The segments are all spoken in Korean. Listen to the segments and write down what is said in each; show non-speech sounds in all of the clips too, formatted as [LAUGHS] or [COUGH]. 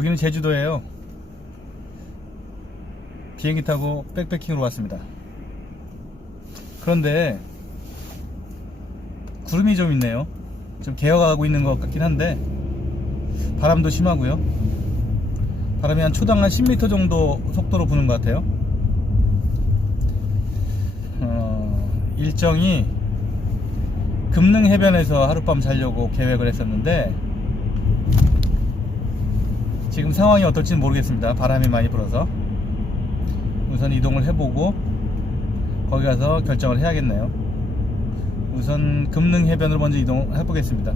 여기는 제주도예요. 비행기 타고 백패킹으로 왔습니다. 그런데 구름이 좀 있네요. 좀 개어가고 있는 것 같긴 한데 바람도 심하고요. 바람이 한 초당 한 10m 정도 속도로 부는 것 같아요. 어, 일정이 금능 해변에서 하룻밤 자려고 계획을 했었는데 지금 상황이 어떨지는 모르겠습니다. 바람이 많이 불어서 우선 이동을 해보고 거기 가서 결정을 해야겠네요. 우선 금능 해변으로 먼저 이동해 보겠습니다.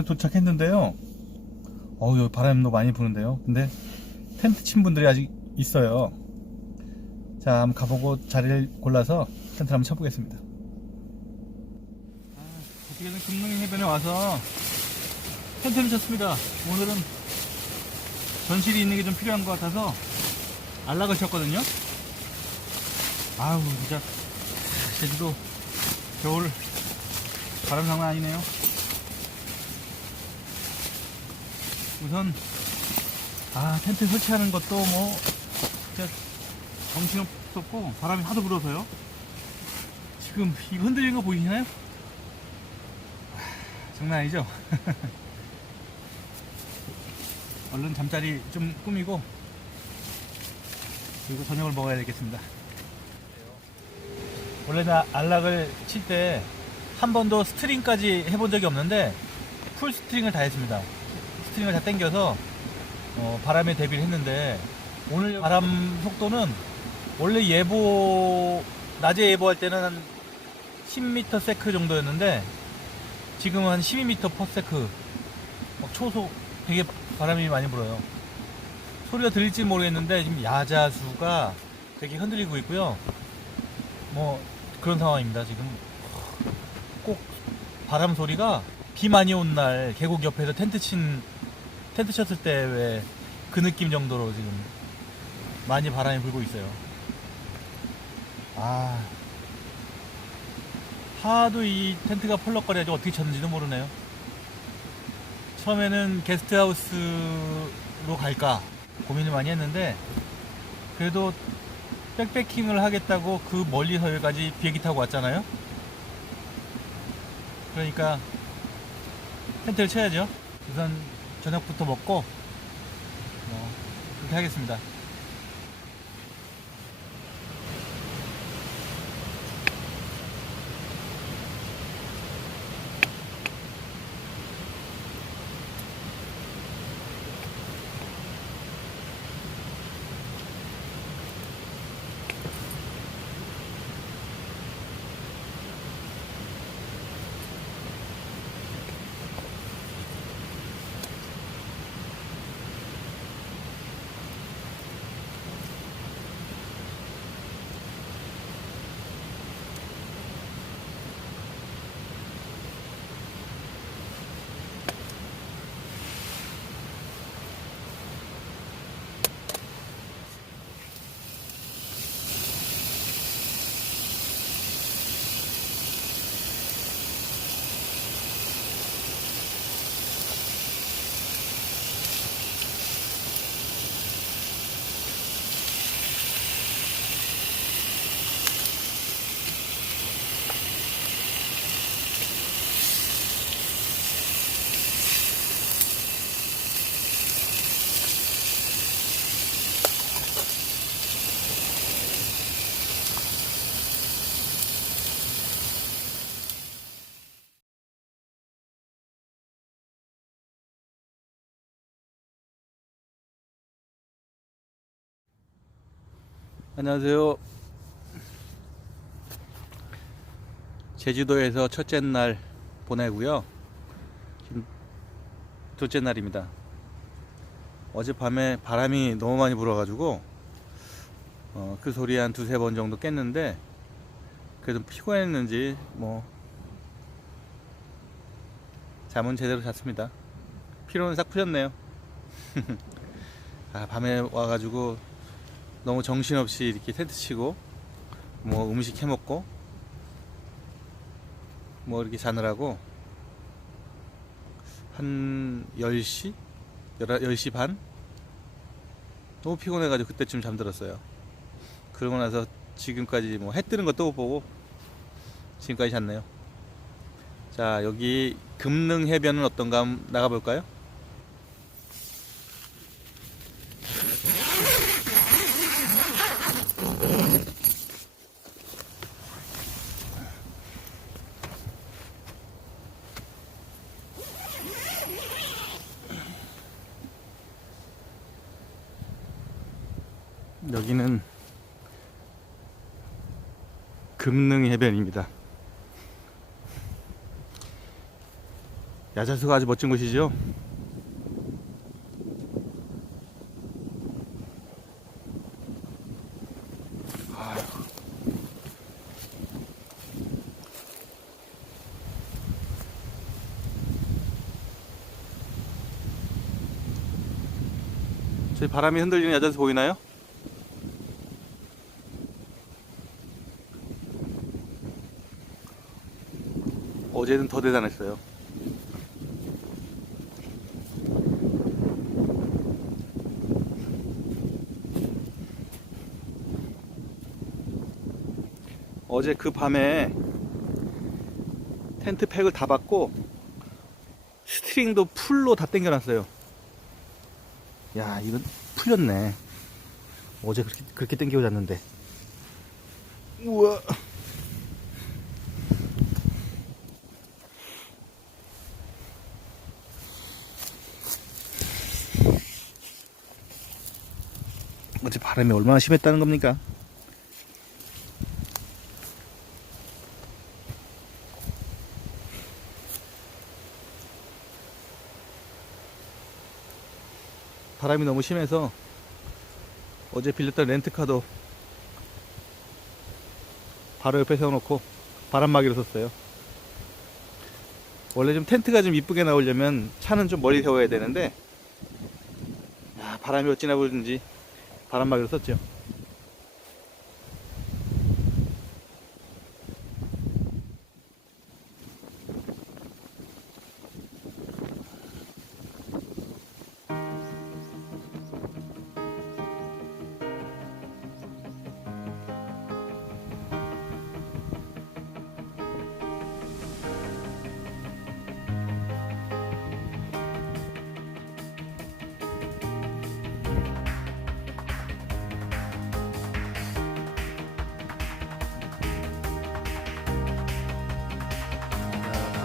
금능해변 도착했는데요. 어우 여기 바람도 많이 부는데요. 근데 텐트 친 분들이 아직 있어요. 자 한번 가보고 자리를 골라서 텐트를 한번 쳐보겠습니다. 아, 어떻게든 금능해변에 와서 텐트를 쳤습니다. 오늘은 전실이 있는 게 좀 필요한 것 같아서 안락을 쳤거든요. 아우 진짜 제주도 겨울 바람 장난 아니네요. 우선 아 텐트 설치하는 것도 뭐 진짜 정신없었고 바람이 하도 불어서요. 지금 이거 흔들리는 거 보이시나요? 아, 장난 아니죠? [LAUGHS] 얼른 잠자리 좀 꾸미고 그리고 저녁을 먹어야 되겠습니다. 원래 나 안락을 칠 때 한 번도 스트링까지 해본 적이 없는데 풀 스트링을 다 했습니다. 스트링을 다 당겨서 어, 바람에 대비를 했는데 오늘 바람 속도는 원래 예보 낮에 예보할 때는 한 10m 세크 정도였는데 지금은 한 12m 퍼 세크 막 초속 되게 바람이 많이 불어요. 소리가 들릴지 모르겠는데 지금 야자수가 되게 흔들리고 있고요. 뭐 그런 상황입니다. 지금 꼭 바람 소리가 비 많이 온 날 계곡 옆에서 텐트 친 텐트 쳤을 때 왜 그 느낌 정도로 지금 많이 바람이 불고 있어요. 아 하도 이 텐트가 펄럭거려가지고 어떻게 쳤는지도 모르네요. 처음에는 게스트하우스로 갈까 고민을 많이 했는데 그래도 백패킹을 하겠다고 그 멀리서 여기까지 비행기 타고 왔잖아요. 그러니까 텐트를 쳐야죠. 우선 저녁부터 먹고 뭐 그렇게 하겠습니다. 안녕하세요. 제주도에서 첫째 날 보내고요. 둘째 날입니다. 어젯밤에 바람이 너무 많이 불어가지고 어, 그 소리 한 두세 번 정도 깼는데 그래도 피곤했는지 뭐 잠은 제대로 잤습니다. 피로는 싹 풀렸네요. [LAUGHS] 아, 밤에 와가지고 너무 정신없이 이렇게 텐트 치고 뭐 음식 해 먹고 뭐 이렇게 자느라고 한 10시? 10시 반? 너무 피곤해가지고 그때쯤 잠들었어요. 그러고 나서 지금까지 뭐 해 뜨는 것도 못 보고 지금까지 잤네요. 자, 여기 금능 해변은 어떤가 나가볼까요? 여기는 금능 해변입니다. 야자수가 아주 멋진 곳이죠. 저희 바람이 흔들리는 야자수 보이나요? 어제는 더 대단했어요. 어제 그 밤에 텐트 팩을 다 받고 스트링도 풀로 다 당겨놨어요. 야, 이건 풀렸네. 어제 그렇게, 그렇게 당기고 잤는데. 우와. 어제 바람이 얼마나 심했다는 겁니까? 바람이 너무 심해서 어제 빌렸던 렌트카도 바로 옆에 세워놓고 바람막이로 썼어요. 원래 좀 텐트가 좀 이쁘게 나오려면 차는 좀 멀리 세워야 되는데 야, 바람이 어찌나 불는지 바람막이로 썼죠.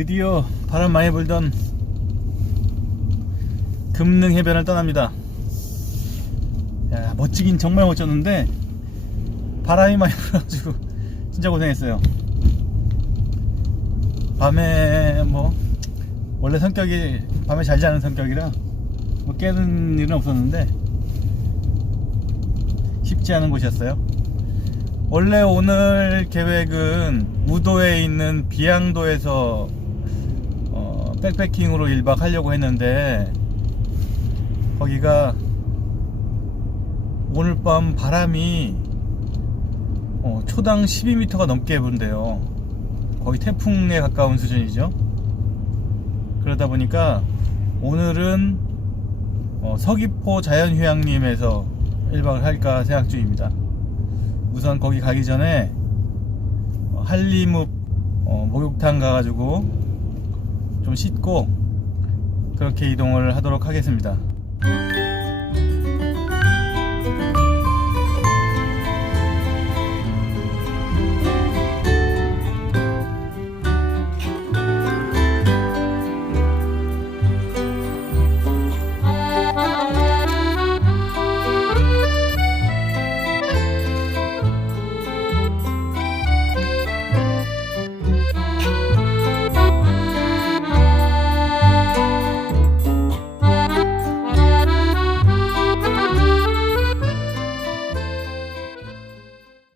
드디어 바람 많이 불던 금능 해변을 떠납니다. 야, 멋지긴 정말 멋졌는데 바람이 많이 불어가지고 [LAUGHS] 진짜 고생했어요. 밤에 뭐 원래 성격이 밤에 잘 자는 성격이라 뭐 깨는 일은 없었는데 쉽지 않은 곳이었어요. 원래 오늘 계획은 우도에 있는 비양도에서 어, 백패킹으로 1박 하려고 했는데 거기가 오늘 밤 바람이 어, 초당 12m가 넘게 분대요. 거의 태풍에 가까운 수준이죠. 그러다 보니까 오늘은 어, 서귀포 자연휴양림에서 1박을 할까 생각 중입니다. 우선 거기 가기 전에 어, 한림읍 어, 목욕탕 가가지고 좀 씻고 그렇게 이동을 하도록 하겠습니다.